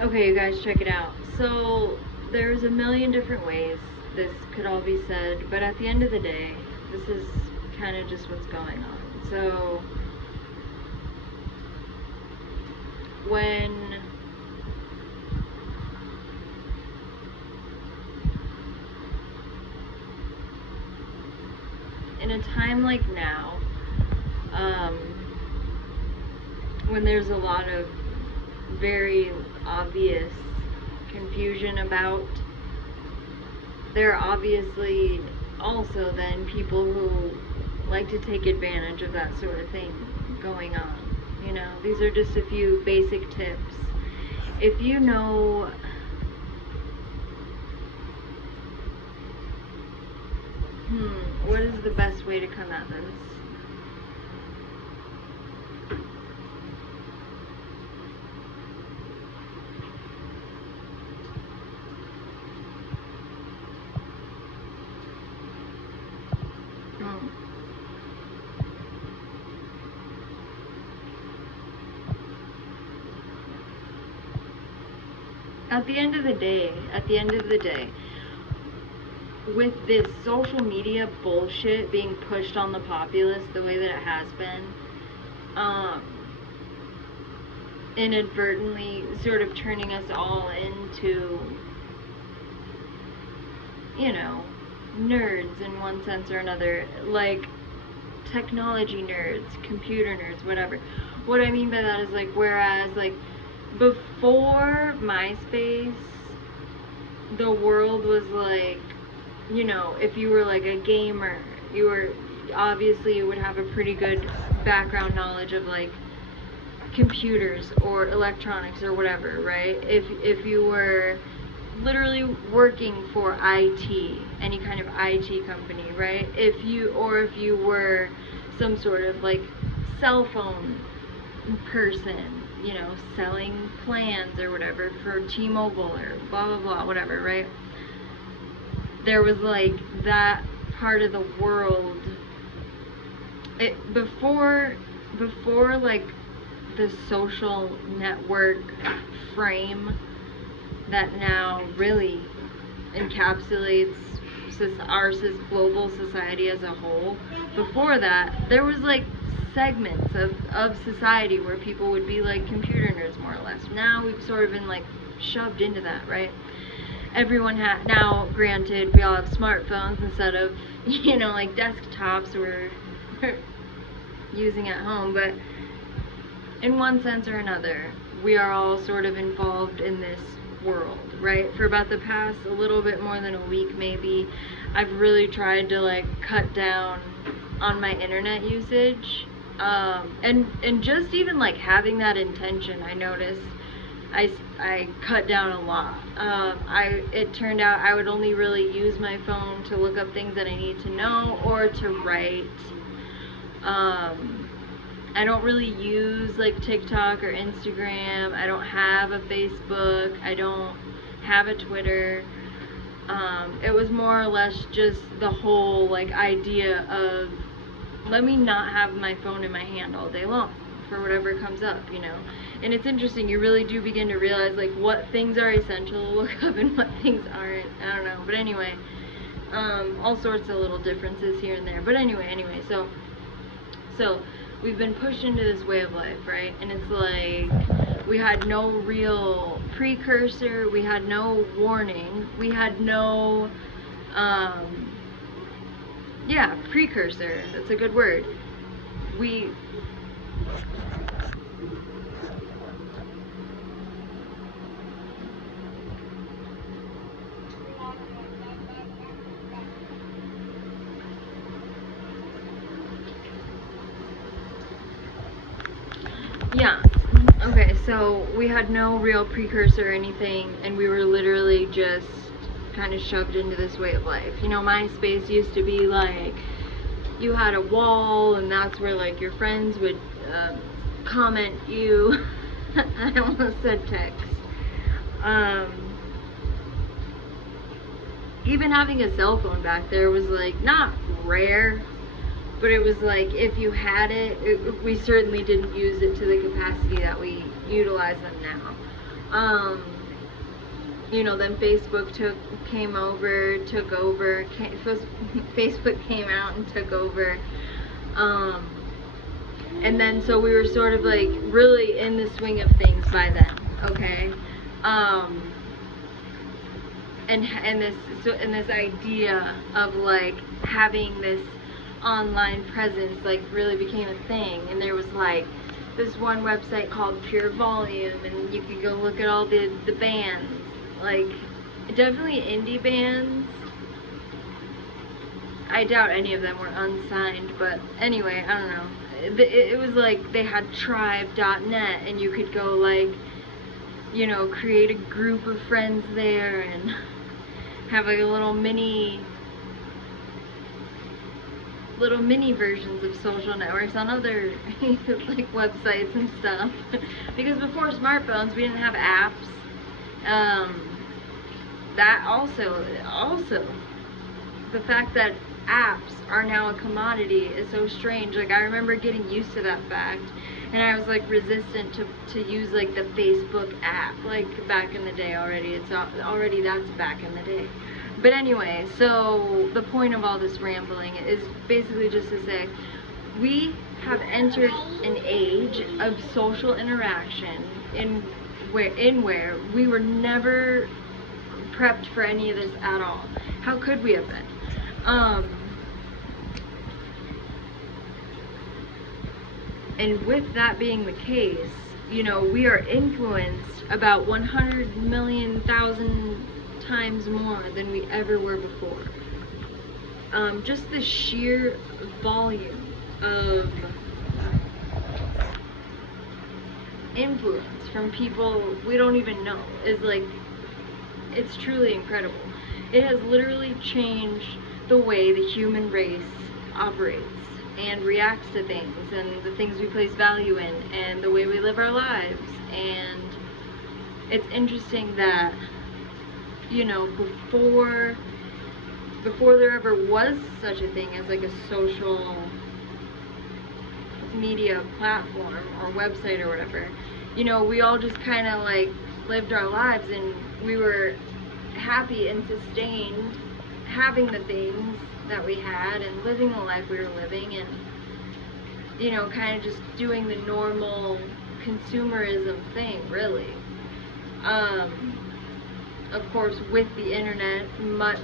Okay, you guys, check it out. So, there's a million different ways this could all be said, but at the end of the day, this is kind of just what's going on. So, when in a time like now, when there's a lot of very obvious confusion about, there are obviously also then people who like to take advantage of that sort of thing going on. You know, these are just a few basic tips. If you know what is the best way to come at this? At the end of the day, with this social media bullshit being pushed on the populace the way that it has been, inadvertently sort of turning us all into, you know, nerds in one sense or another, like technology nerds, computer nerds, whatever. What I mean by that is, like, whereas, like, before MySpace, the world was like, you know, if you were like a gamer, you would have a pretty good background knowledge of like computers or electronics or whatever, right? If you were literally working for IT, any kind of IT company, right? If you were some sort of like cell phone person, you know, selling plans or whatever for T-Mobile or blah blah blah, whatever, right? There was like that part of the world before like the social network frame that now really encapsulates our global society as a whole. Before that, there was like segments of society where people would be like computer nerds, more or less. Now we've sort of been like shoved into that, right? Everyone now, granted, we all have smartphones instead of, you know, like desktops we're using at home, but in one sense or another, we are all sort of involved in this world, right? For about the past a little bit more than a week maybe, I've really tried to like cut down on my internet usage, and just even like having that intention, I noticed I cut down a lot. It turned out I would only really use my phone to look up things that I need to know or to write. I don't really use like TikTok or Instagram. I don't have a Facebook. I don't have a Twitter. It was more or less just the whole like idea of, let me not have my phone in my hand all day long for whatever comes up, you know. And it's interesting, you really do begin to realize like what things are essential to look up and what things aren't. I don't know, but anyway, all sorts of little differences here and there. But anyway, so we've been pushed into this way of life, right? And it's like we had no real precursor, we had no warning, we had no precursor, that's a good word. Yeah, okay, so we had no real precursor or anything, and we were literally just kind of shoved into this way of life. You know, MySpace used to be like, you had a wall, and that's where like your friends would comment you. I almost said text. Even having a cell phone back there was like not rare, but it was like if you had it, we certainly didn't use it to the capacity that we utilize them now. You know, then Facebook took over. Facebook came out and took over. And then so we were sort of like really in the swing of things by then, okay? And this idea of like having this online presence like really became a thing. And there was like this one website called Pure Volume, and you could go look at all the bands, like definitely indie bands. I doubt any of them were unsigned, but anyway, I don't know. It was like they had tribe.net, and you could go like, you know, create a group of friends there and have like a little mini versions of social networks on other like websites and stuff. Because before smartphones, we didn't have apps. That also the fact that apps are now a commodity is so strange. Like, I remember getting used to that fact, and I was like resistant to use like the Facebook app, like back in the day already. It's already, that's back in the day. But anyway, so the point of all this rambling is basically just to say we have entered an age of social interaction in where we were never prepped for any of this at all. How could we have been? And with that being the case, you know, we are influenced about 100 million thousand times more than we ever were before. Just the sheer volume of influence from people we don't even know is like, it's truly incredible. It has literally changed the way the human race operates and reacts to things, and the things we place value in, and the way we live our lives. And it's interesting that, you know, before there ever was such a thing as like a social media platform or website or whatever, you know, we all just kind of like lived our lives, and we were happy and sustained having the things that we had and living the life we were living, and, you know, kind of just doing the normal consumerism thing, really. Of course, with the internet, much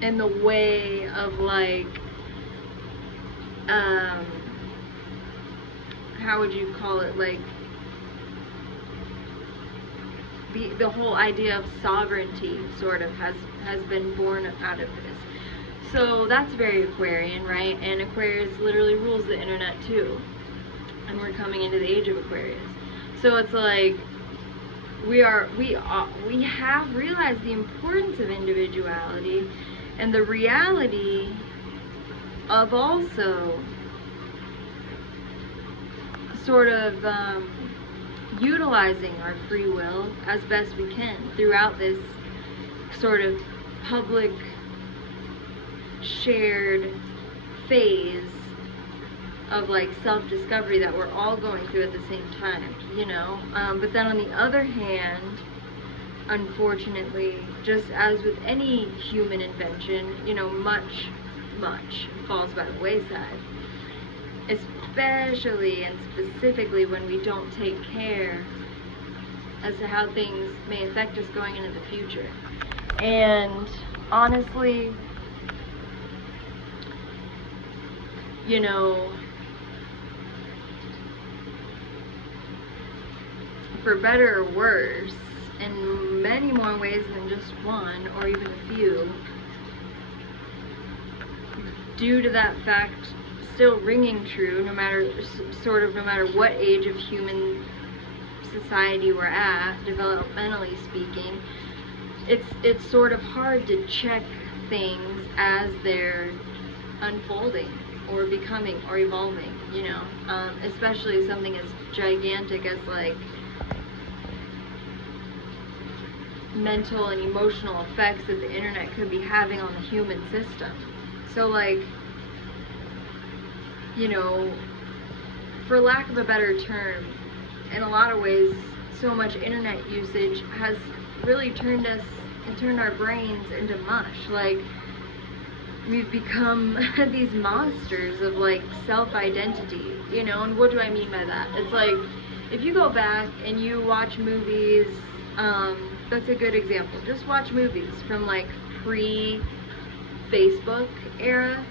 in the way of like, how would you call it, like the whole idea of sovereignty sort of has been born out of this. So that's very Aquarian, right? And Aquarius literally rules the internet too. And we're coming into the age of Aquarius. So it's like we have realized the importance of individuality and the reality of also sort of utilizing our free will as best we can throughout this sort of public shared phase of like self-discovery that we're all going through at the same time, you know. But then on the other hand, unfortunately, just as with any human invention, you know, much falls by the wayside, especially and specifically when we don't take care as to how things may affect us going into the future. And honestly, you know, for better or worse, in many more ways than just one or even a few, due to that fact still ringing true, no matter what age of human society we're at, developmentally speaking, it's sort of hard to check things as they're unfolding or becoming or evolving, you know, especially something as gigantic as like mental and emotional effects that the internet could be having on the human system. So like, you know, for lack of a better term, in a lot of ways, so much internet usage has really turned our brains into mush. Like, we've become these monsters of like self-identity, you know. And what do I mean by that? It's like, if you go back and you watch movies, that's a good example. Just watch movies from like pre-Facebook era,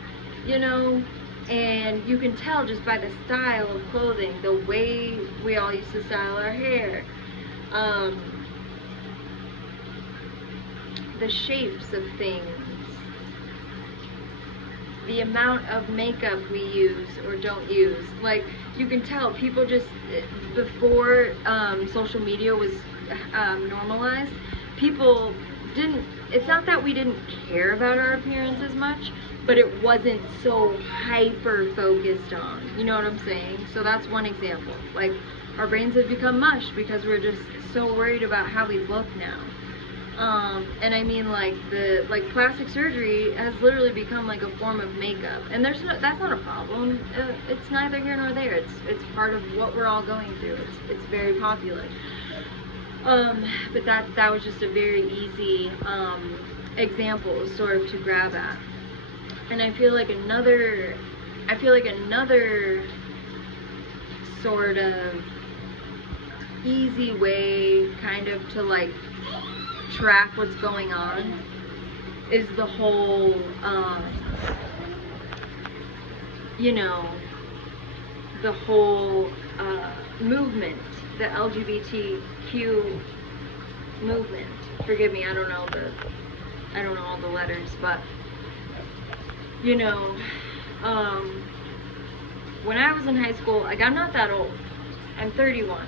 you know, and you can tell just by the style of clothing, the way we all used to style our hair, the shapes of things, the amount of makeup we use or don't use. Like, you can tell people just, before social media was normalized, people didn't, it's not that we didn't care about our appearance as much, but it wasn't so hyper focused on, you know what I'm saying? So that's one example. Like, our brains have become mush because we're just so worried about how we look now. And I mean, like, plastic surgery has literally become like a form of makeup, and that's not a problem. It's neither here nor there. It's part of what we're all going through. It's very popular. But that was just a very easy example, sort of, to grab at. And I feel like another sort of easy way, kind of, to like track what's going on is the whole, you know, the whole movement, the LGBTQ movement. Forgive me, I don't know all the letters, but, you know, when I was in high school, like, I'm not that old, I'm 31.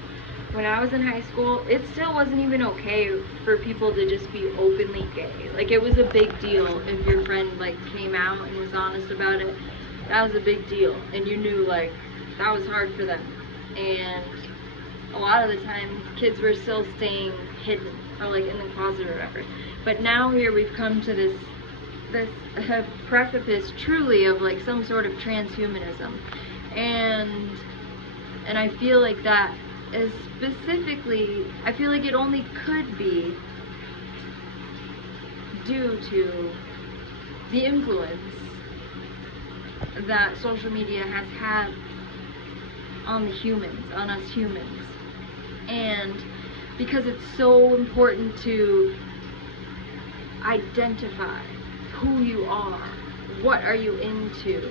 When I was in high school, it still wasn't even okay for people to just be openly gay. Like, it was a big deal if your friend, like, came out and was honest about it. That was a big deal, and you knew, like, that was hard for them. And a lot of the time, kids were still staying hidden, or like in the closet or whatever. But now here we've come to this precipice, truly, of like some sort of transhumanism, and I feel like that is specifically, I feel like it only could be due to the influence that social media has had on the humans, on us humans. And because it's so important to identify who you are, what are you into,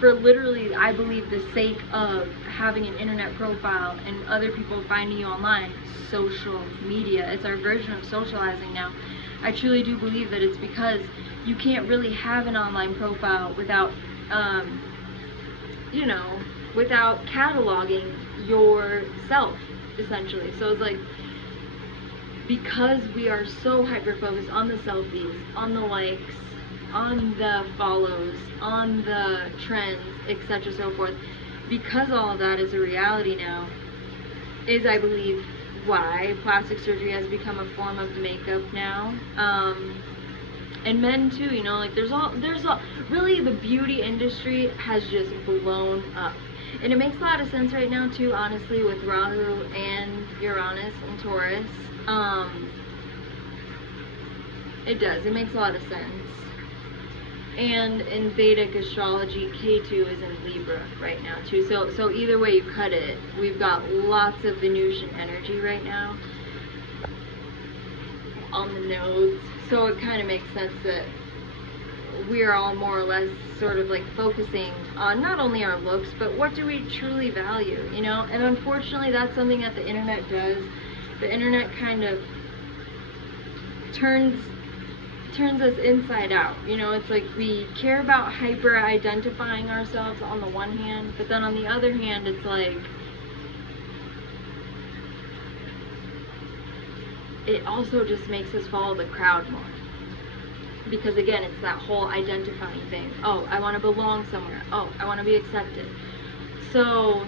for literally, I believe, the sake of having an internet profile and other people finding you online. Social media, it's our version of socializing now. I truly do believe that it's because you can't really have an online profile without, you know, without cataloging yourself, essentially. So it's like, because we are so hyper-focused on the selfies, on the likes, on the follows, on the trends, etc., so forth, because all of that is a reality now, is, I believe, why plastic surgery has become a form of makeup now. And men too, you know, like, there's all, really, the beauty industry has just blown up. And it makes a lot of sense right now too, honestly, with Rahu and Uranus and Taurus. It does, it makes a lot of sense. And in Vedic astrology, Ketu is in Libra right now too. So either way you cut it, we've got lots of Venusian energy right now on the nodes. So it kind of makes sense that we are all more or less sort of like focusing on not only our looks, but what do we truly value, you know? And unfortunately, that's something that the internet does. The internet kind of turns us inside out, you know. It's like we care about hyper identifying ourselves on the one hand, but then on the other hand, it's like it also just makes us follow the crowd more, because again, it's that whole identifying thing. Oh, I want to belong somewhere. Oh, I want to be accepted. So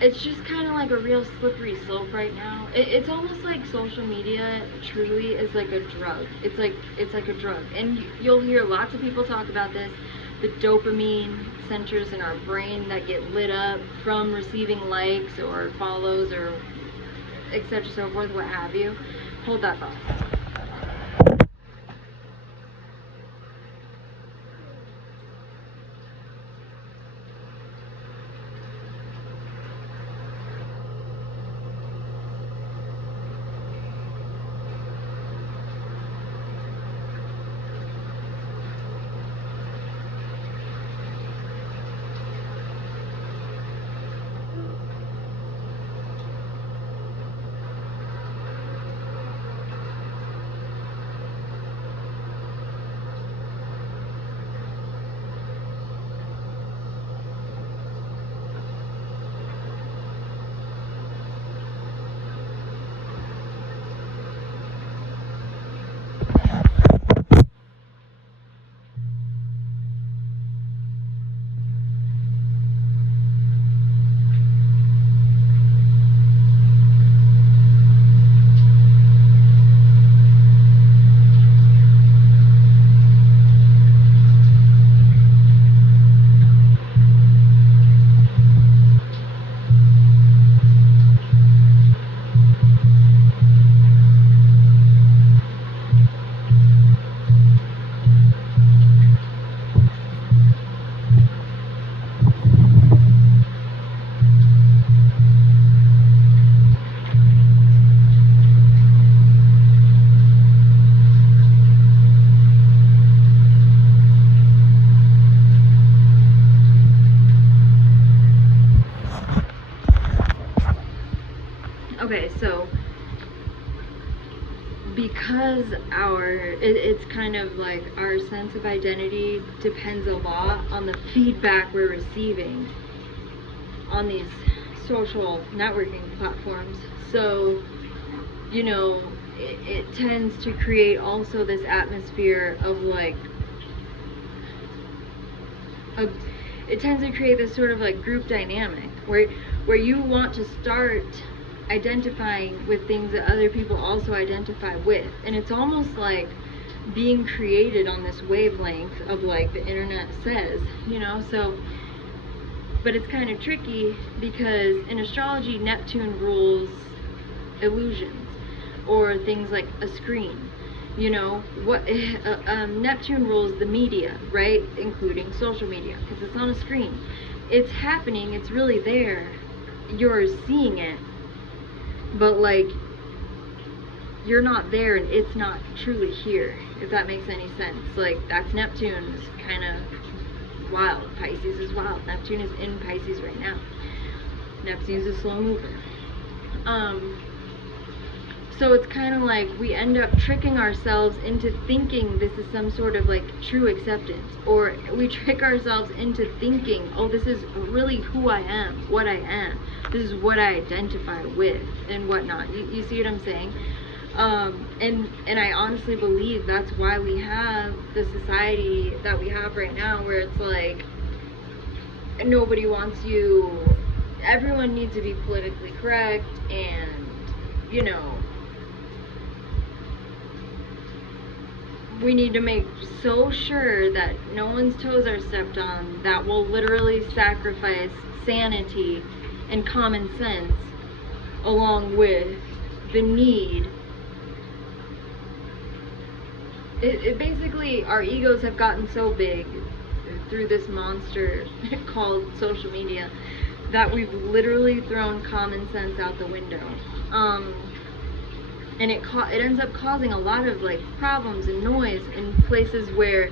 it's just kind of like a real slippery slope right now. It's almost like social media truly is like a drug. It's like a drug, and you'll hear lots of people talk about this. the dopamine centers in our brain that get lit up from receiving likes or follows or etc. so forth, what have you. Hold that thought. Okay, so because it's kind of like our sense of identity depends a lot on the feedback we're receiving on these social networking platforms. So, you know, it tends to create also this atmosphere of like it tends to create this sort of like group dynamic where you want to start identifying with things that other people also identify with, and it's almost like being created on this wavelength of like the internet says, you know. So but it's kind of tricky because in astrology Neptune rules illusions or things like a screen, you know. What Neptune rules the media, right, including social media, because it's on a screen, it's happening, it's really there, you're seeing it, but like you're not there and it's not truly here, if that makes any sense. Like that's Neptune is kind of wild. Pisces is wild. Neptune is in Pisces right now. Neptune's a slow mover. So it's kind of like we end up tricking ourselves into thinking this is some sort of like true acceptance, or we trick ourselves into thinking, oh, this is really who I am, what I am, this is what I identify with and whatnot. You see what I'm saying? And I honestly believe that's why we have the society that we have right now, where it's like nobody wants you, everyone needs to be politically correct, and you know, we need to make so sure that no one's toes are stepped on. That will literally sacrifice sanity and common sense along with the need. It basically, our egos have gotten so big through this monster called social media that we've literally thrown common sense out the window. And it ends up causing a lot of like problems and noise in places where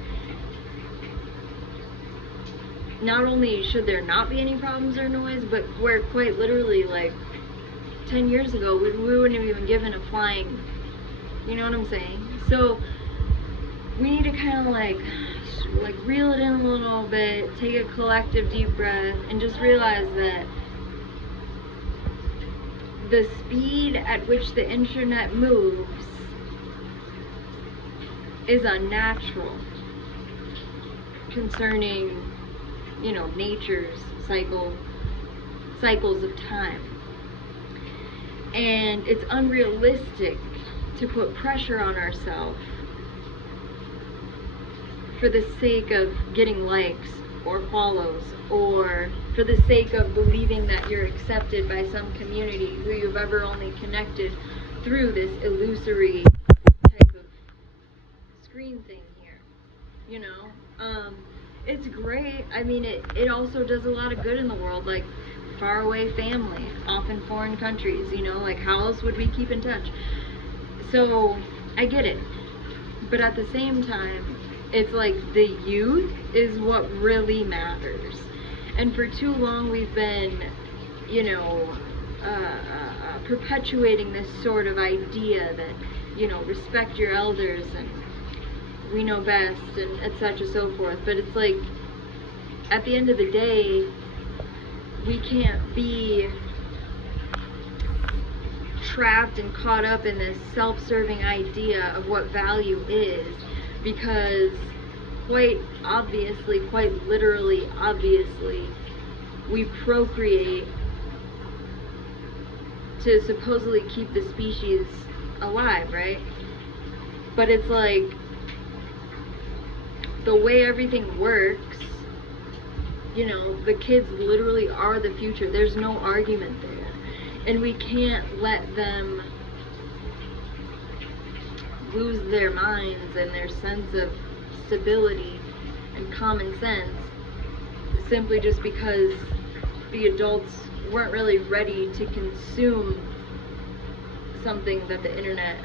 not only should there not be any problems or noise, but where quite literally like 10 years ago we wouldn't have even given a flying, you know what I'm saying? So we need to kind of like reel it in a little bit, take a collective deep breath, and just realize that the speed at which the internet moves is unnatural concerning, you know, nature's cycles of time. And it's unrealistic to put pressure on ourselves for the sake of getting likes or follows, or for the sake of believing that you're accepted by some community who you've ever only connected through this illusory type of screen thing here, you know? It's great. I mean, it also does a lot of good in the world, like faraway family, often foreign countries, you know, like how else would we keep in touch? So, I get it. But at the same time, it's like the youth is what really matters. And for too long we've been, you know, perpetuating this sort of idea that, you know, respect your elders and we know best and etc. so forth. But it's like, at the end of the day, we can't be trapped and caught up in this self-serving idea of what value is, because quite obviously, quite literally, obviously, we procreate to supposedly keep the species alive, right? But it's like, the way everything works, you know, the kids literally are the future. There's no argument there. And we can't let them lose their minds and their sense of stability and common sense simply just because the adults weren't really ready to consume something that the internet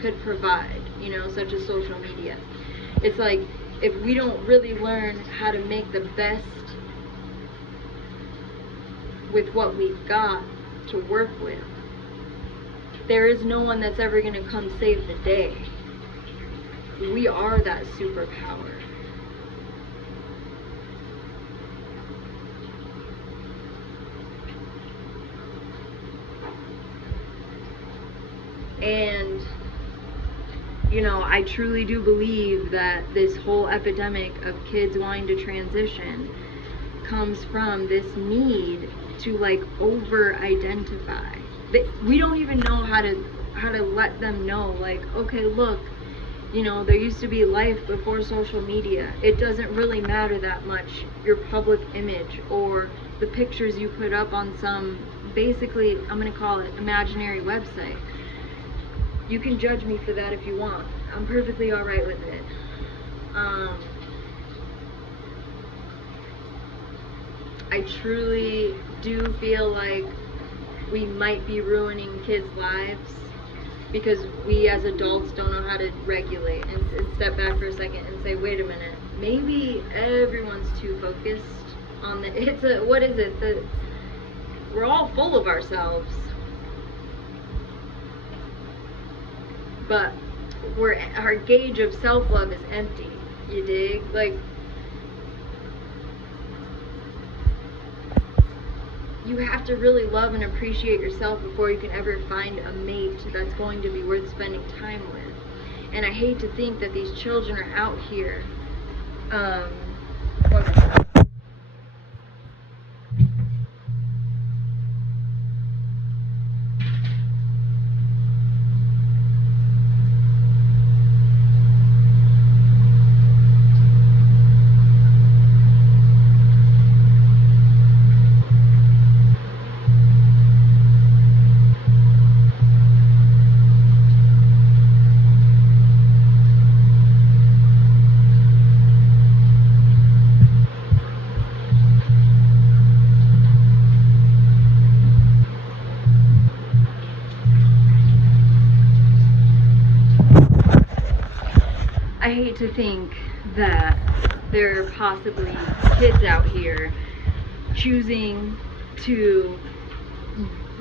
could provide, you know, such as social media. It's like, if we don't really learn how to make the best with what we've got to work with, there is no one that's ever going to come save the day. We are that superpower. And, you know, I truly do believe that this whole epidemic of kids wanting to transition comes from this need to, like, over-identify. We don't even know how to let them know, like, okay, look, you know, there used to be life before social media. It doesn't really matter that much, your public image or the pictures you put up on some, basically, I'm going to call it imaginary website. You can judge me for that if you want. I'm perfectly alright with it. I truly do feel like we might be ruining kids' lives because we as adults don't know how to regulate and step back for a second and say, wait a minute, maybe everyone's too focused on we're all full of ourselves, but our gauge of self-love is empty, you dig? Like, you have to really love and appreciate yourself before you can ever find a mate that's going to be worth spending time with. And I hate to think that these children are out here, I hate to think that there are possibly kids out here choosing to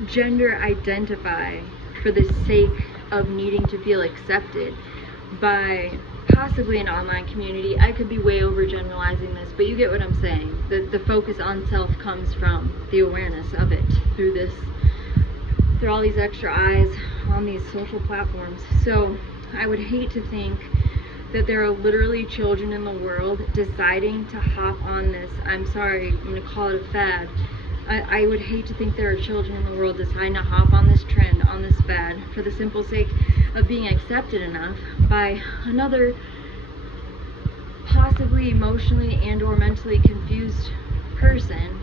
gender identify for the sake of needing to feel accepted by possibly an online community. I could be way overgeneralizing this, but you get what I'm saying. The focus on self comes from the awareness of it through all these extra eyes on these social platforms. So I would hate to think that there are literally children in the world deciding to hop on this, I'm sorry, I'm going to call it a fad. I would hate to think there are children in the world deciding to hop on this trend, on this fad, for the simple sake of being accepted enough by another possibly emotionally and or mentally confused person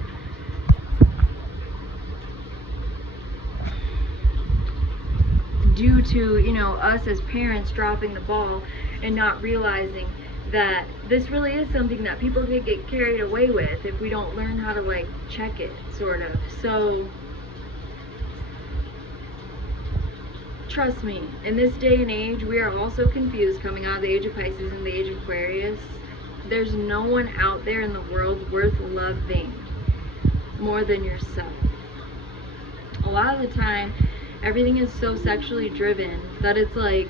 due to, you know, us as parents dropping the ball and not realizing that this really is something that people can get carried away with if we don't learn how to like check it, sort of. So trust me, in this day and age, we are also confused coming out of the age of Pisces and the age of Aquarius. There's no one out there in the world worth loving more than yourself. A lot of the time, everything is so sexually driven that it's like,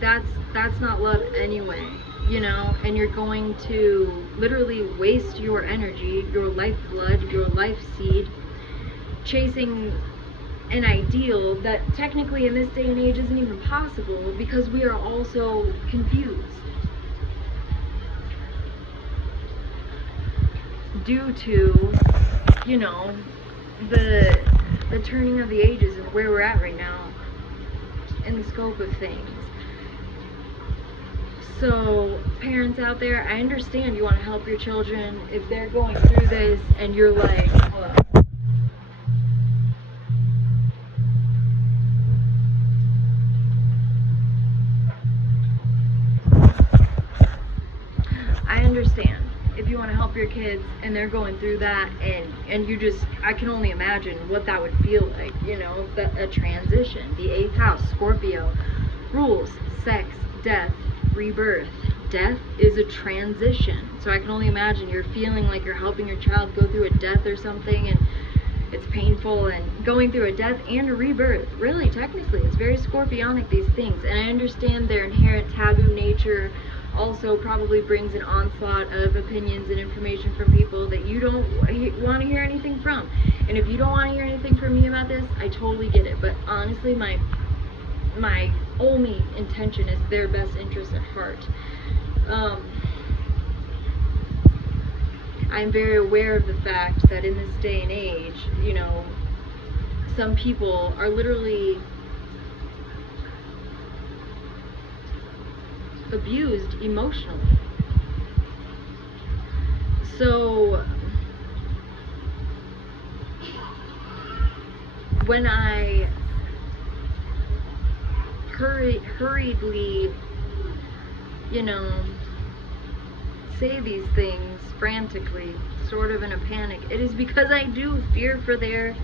that's not love anyway, you know, and you're going to literally waste your energy, your lifeblood, your life seed, chasing an ideal that technically in this day and age isn't even possible because we are all so confused due to, you know, the turning of the ages and where we're at right now in the scope of things. So parents out there, I understand you want to help your children if they're going through this and you're like, hold on. I understand if you want to help your kids and they're going through that, and you just, I can only imagine what that would feel like, you know, a transition. The 8th house, Scorpio, rules, sex, death, rebirth. Death is a transition. So I can only imagine you're feeling like you're helping your child go through a death or something, and it's painful, and going through a death and a rebirth. Really, technically, it's very scorpionic, these things. And I understand their inherent taboo nature also probably brings an onslaught of opinions and information from people that you don't want to hear anything from. And if you don't want to hear anything from me about this, I totally get it. But honestly, my only intention is their best interest at heart. I'm very aware of the fact that in this day and age, you know, some people are literally abused emotionally. So when I hurriedly, you know, say these things frantically, sort of in a panic, it is because I do fear for their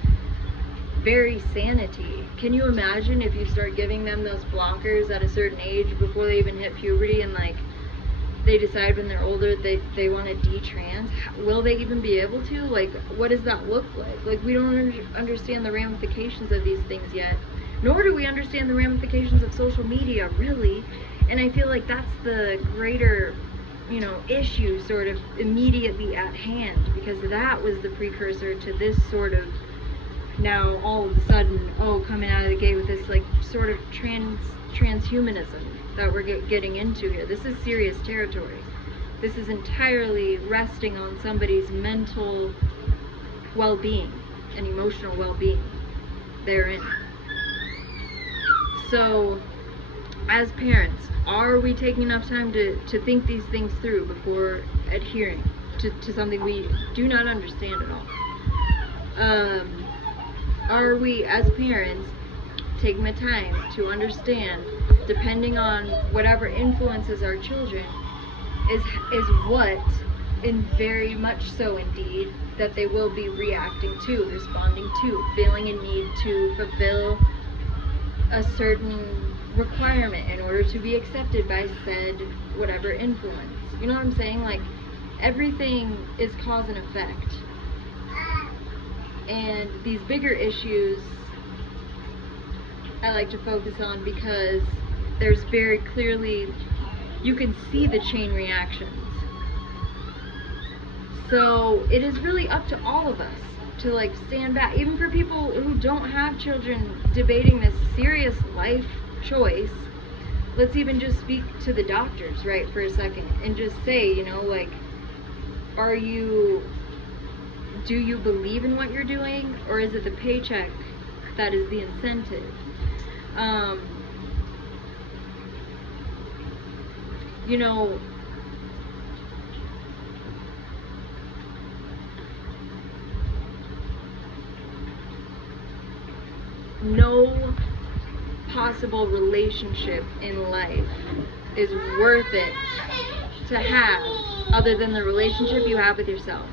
very sanity. Can you imagine if you start giving them those blockers at a certain age before they even hit puberty, and like they decide when they're older they want to detrans? Will they even be able to? Like, what does that look like? Like, we don't understand the ramifications of these things yet, nor do we understand the ramifications of social media, really. And I feel like that's the greater, you know, issue sort of immediately at hand, because that was the precursor to this sort of, now all of a sudden, coming out of the gate with this like sort of transhumanism that we're getting into here. This is serious territory. This is entirely resting on somebody's mental well-being and emotional well-being therein. So as parents, are we taking enough time to think these things through before adhering to something we do not understand at all? Are we, as parents, taking the time to understand, depending on whatever influences our children, is what, and very much so indeed, that they will be reacting to, responding to, feeling a need to fulfill a certain requirement in order to be accepted by said whatever influence. You know what I'm saying? Like, everything is cause and effect. And these bigger issues I like to focus on because there's very clearly, you can see the chain reactions. So it is really up to all of us to like stand back, even for people who don't have children debating this serious life choice. Let's even just speak to the doctors, right, for a second, and just say, you know, like, do you believe in what you're doing, or is it the paycheck that is the incentive? you know, no possible relationship in life is worth it to have other than the relationship you have with yourself.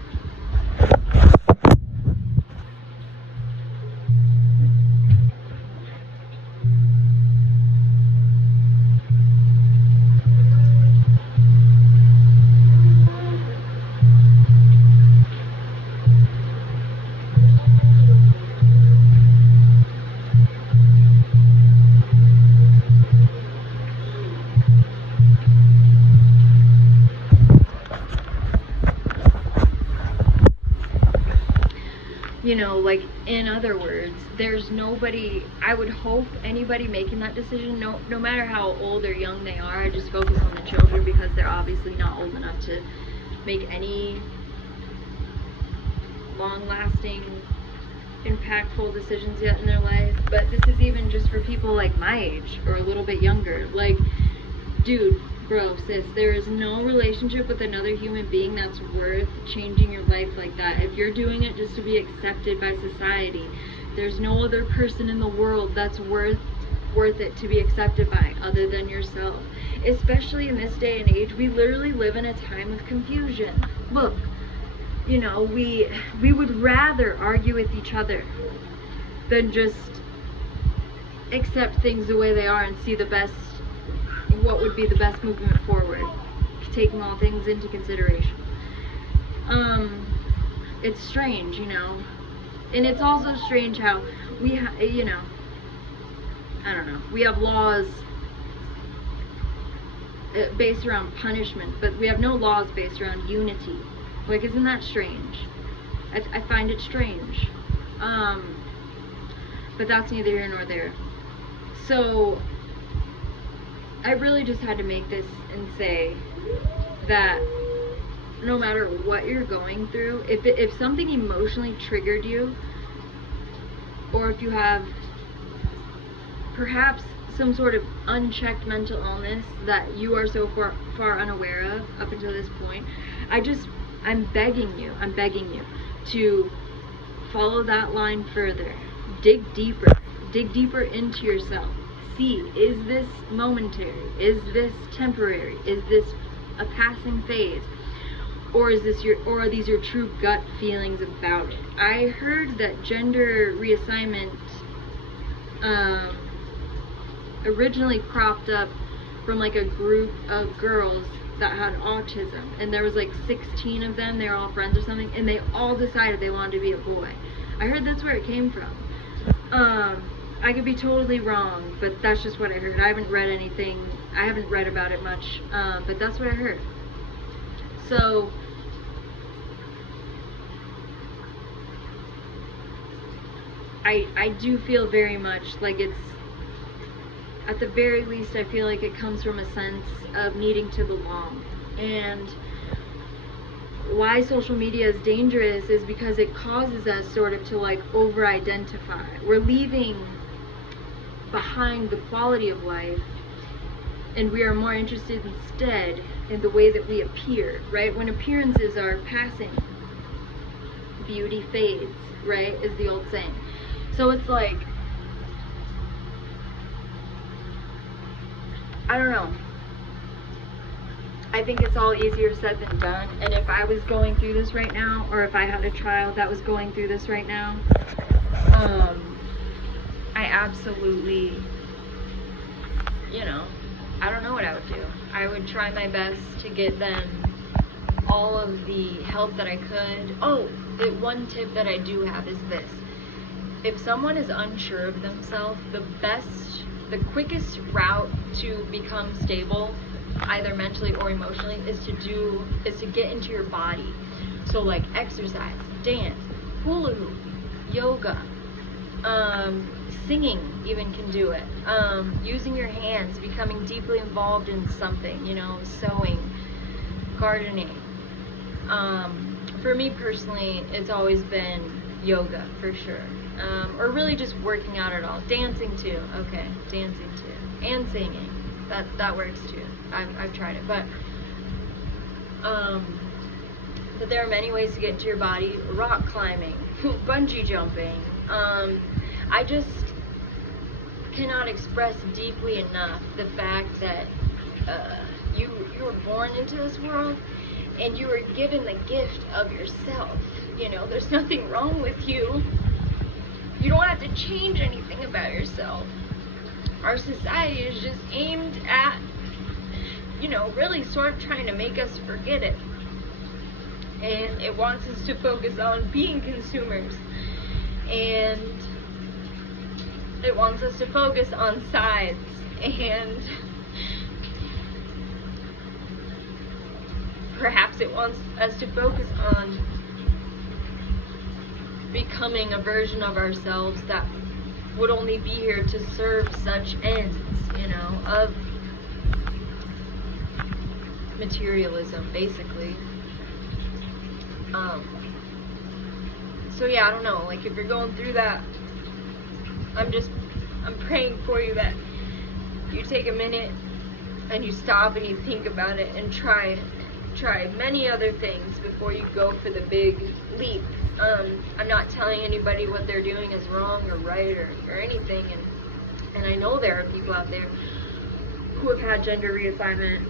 You know, like, in other words, there's nobody, I would hope anybody making that decision, no matter how old or young they are, I just focus on the children because they're obviously not old enough to make any long-lasting, impactful decisions yet in their life. But this is even just for people like my age or a little bit younger. Like, dude, bro, sis, there is no relationship with another human being that's worth changing your life like that. If you're doing it just to be accepted by society, there's no other person in the world that's worth it to be accepted by other than yourself. Especially in this day and age, we literally live in a time of confusion. Look, you know, we would rather argue with each other than just accept things the way they are and see the best, what would be the best movement forward, taking all things into consideration. It's strange, you know, and it's also strange how we you know, I don't know, we have laws based around punishment, but we have no laws based around unity. Like, isn't that strange? I find it strange. But that's neither here nor there. So I really just had to make this and say that no matter what you're going through, if something emotionally triggered you, or if you have perhaps some sort of unchecked mental illness that you are so far unaware of up until this point, I'm begging you to follow that line further. Dig deeper into yourself. See, is this momentary? Is this temporary? Is this a passing phase? Or are these your true gut feelings about it? I heard that gender reassignment originally cropped up from like a group of girls that had autism, and there was like 16 of them. They were all friends or something, and they all decided they wanted to be a boy. I heard that's where it came from. I could be totally wrong, but that's just what I heard. I haven't read anything. I haven't read about it much, but that's what I heard. So I do feel very much like it's, at the very least, I feel like it comes from a sense of needing to belong. And why social media is dangerous is because it causes us sort of to like over-identify. We're leaving behind the quality of life, and we are more interested instead in the way that we appear, right? When appearances are passing, beauty fades, right, is the old saying. So it's like, I don't know. I think it's all easier said than done. And if I was going through this right now, or if I had a child that was going through this right now, I absolutely, you know, I don't know what I would do. I would try my best to get them all of the help that I could. Oh, the one tip that I do have is this. If someone is unsure of themselves, the quickest route to become stable, either mentally or emotionally, is to get into your body. So like exercise, dance, hula hoop, yoga, singing even can do it. Using your hands, becoming deeply involved in something, you know, sewing, gardening. For me personally, it's always been yoga for sure. Or really just working out at all. Dancing too. Okay, dancing too. And singing. that works too. I've tried it, but there are many ways to get into your body. Rock climbing, bungee jumping. I just cannot express deeply enough the fact that you were born into this world and you were given the gift of yourself. You know, there's nothing wrong with you. You don't have to change anything about yourself. Our society is just aimed at, you know, really sort of trying to make us forget it. And it wants us to focus on being consumers. And it wants us to focus on sides. And perhaps it wants us to focus on becoming a version of ourselves that would only be here to serve such ends, you know, of materialism, basically. So yeah, I don't know, like, if you're going through that, I'm praying for you that you take a minute and you stop and you think about it and try many other things before you go for the big leap. I'm not telling anybody what they're doing is wrong or right or anything, and I know there are people out there who have had gender reassignment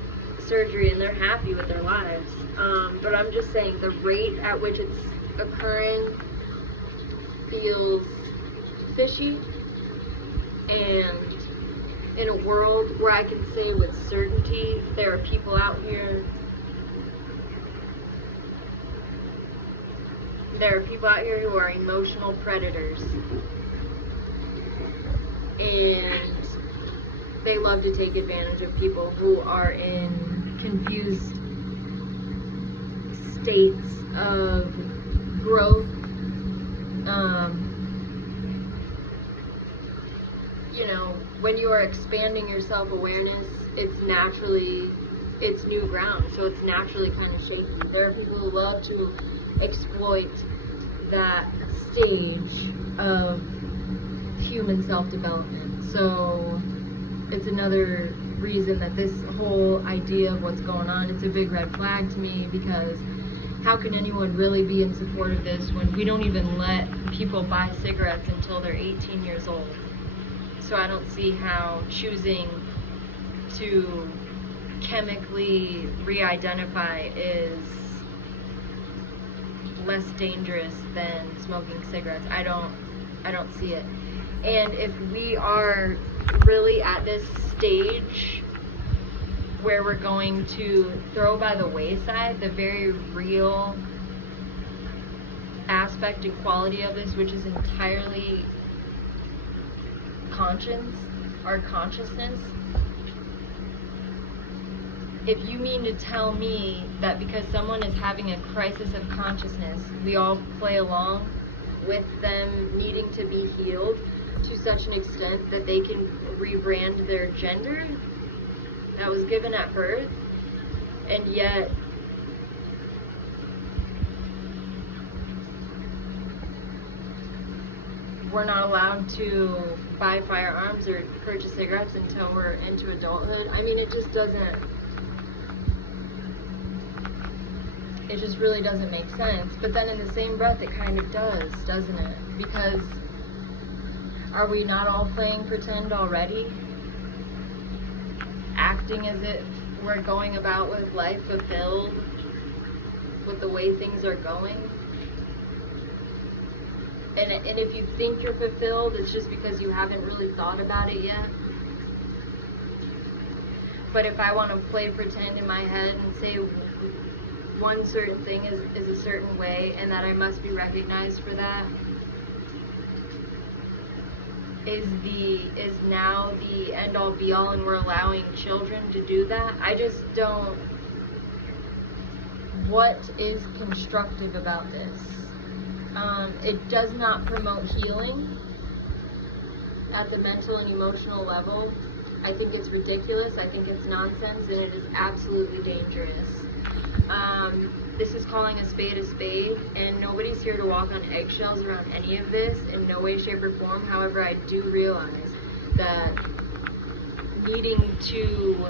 surgery and they're happy with their lives, but I'm just saying the rate at which it's occurring feels fishy, and in a world where I can say with certainty there are people out here who are emotional predators, and they love to take advantage of people who are in confused states of growth. You know, when you are expanding your self-awareness, it's new ground, so it's naturally kind of shaky. There are people who love to exploit that stage of human self-development. So it's another reason that this whole idea of what's going on, it's a big red flag to me, because how can anyone really be in support of this when we don't even let people buy cigarettes until they're 18 years old? So I don't see how choosing to chemically re-identify is less dangerous than smoking cigarettes. I don't see it. And if we are really at this stage where we're going to throw by the wayside the very real aspect and quality of this, which is entirely our consciousness. If you mean to tell me that because someone is having a crisis of consciousness, we all play along with them needing to be healed to such an extent that they can rebrand their gender that was given at birth, and yet we're not allowed to buy firearms or purchase cigarettes until we're into adulthood. I mean, it just really doesn't make sense. But then in the same breath, it kind of does, doesn't it? Because are we not all playing pretend already? Acting as if we're going about with life fulfilled with the way things are going? And if you think you're fulfilled, it's just because you haven't really thought about it yet. But if I want to play pretend in my head and say one certain thing is a certain way and that I must be recognized for that, is now the end all be all, and we're allowing children to do that? I just don't. What is constructive about this? It does not promote healing at the mental and emotional level. I think it's ridiculous. I think it's nonsense, and it is absolutely dangerous. This is calling a spade, and nobody's here to walk on eggshells around any of this in no way, shape, or form. However, I do realize that needing to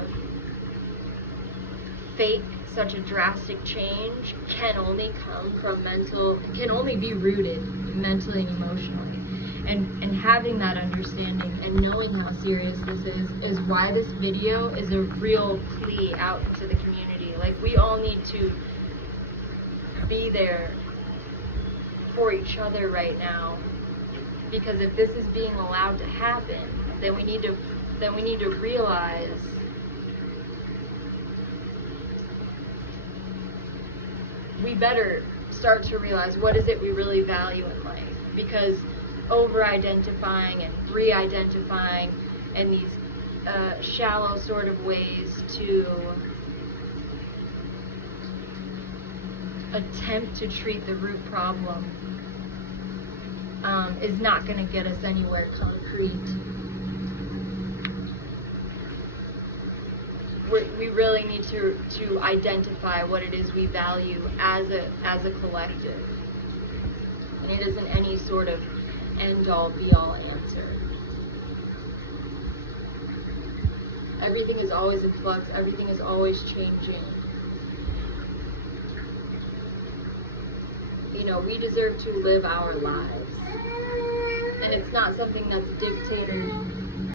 fake such a drastic change can only can only be rooted mentally and emotionally. And having that understanding and knowing how serious this is why this video is a real plea out into the community. Like, we all need to be there for each other right now, because if this is being allowed to happen, then we need to realize we better start to realize what is it we really value in life, because over-identifying and re-identifying in these shallow sort of ways to attempt to treat the root problem is not going to get us anywhere concrete. We really need to identify what it is we value as a collective, and it isn't any sort of end-all be-all answer. Everything is always in flux. Everything is always changing. You know, we deserve to live our lives, and it's not something that's dictated